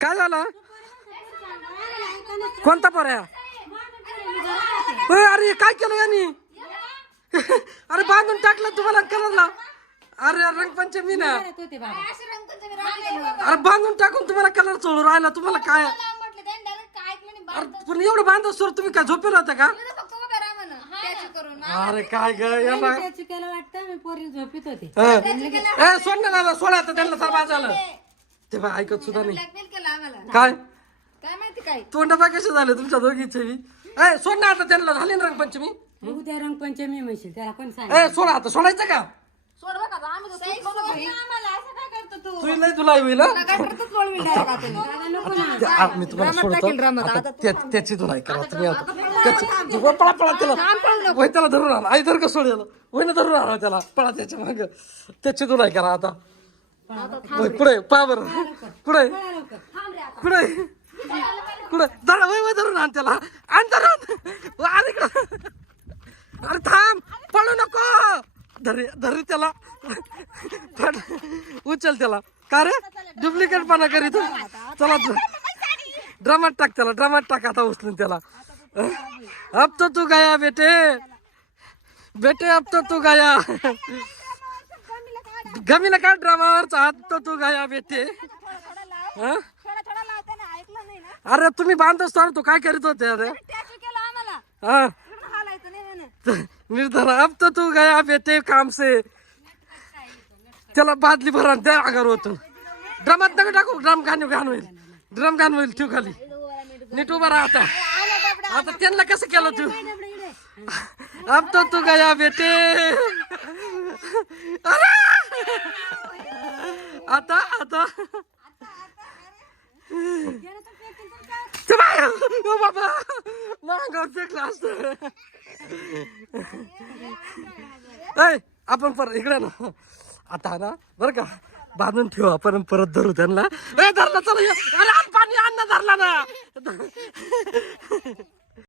काय झालं? कोणता पर्या? अरे काय केलं यांनी? अरे बांधून टाकलं तुम्हाला कलरला. अरे रंगपंचमी ना. अरे बांधून टाकून तुम्हाला कलर चोळू राहिला. तुम्हाला काय? अरे पण एवढं बांधव सर तुम्ही काय झोपेल होता का? अरे काय ग याला वाटतं मी पोरी झोपीत होते. सोड ना दादा सोडा आता त्यांना सर झालं ते बा ऐकत सुद्धा नाही. काय काय माहिती काय तोंड बा कसे झाले तुमच्या दोघीचे बी? सोड ना आता त्यांना झाली ना रंगपंचमी. उद्या रंगपंचमी म्हणशील त्याला कोण सांग. सोडा आता सोडायचं का? सोडवा का आम्ही तर सूट बघत होई. आम्हाला असं काय करतो तू तू नाही तुला होईल काय करतोच वळवी डायरेक्ट आता मी तुम्हाला सोडतो आता त्याची तुला करा तुम्ही आता त्याची पळा पळा त्याला वय त्याला धरून आला आई धर का सोडेल वय धरून आला त्याला पळा त्याच्या माग त्याची तुला करा आता पुढे पा बर पुढे पुढे पुढे धरा वय वय धरून आण त्याला आण धरून अरे अरे थांब पळू नको धरी धरी त्याला उचल त्याला का रे डुप्लिकेट पाना करीत चला ड्रामात टाक त्याला ड्रामात टाक आता उचलून त्याला अब तो तू गया बेटे बेटे अब तो तू गया गमीला काय ड्रामावरचा अब तो तू गया बेटे अरे तुम्ही बांधच तो काय करीत होते अरे हा निर्धार अब तो तू गया बेटे काम से त्याला बादली भरा त्या आगार होतो ड्रमात नका टाकू ड्रम घाण होईल ड्रम घाण होईल ठेव खाली नीट उभा राहा आता आता त्यांना कसं केलं तू अब तो तू गया बेटे आता आता बाबा मागावरचे क्लास आपण परत इकडे ना आता ना बरं का बांधून ठेवू आपण परत धरू त्यांना धरला चला अरे पाणी अन्न धरला ना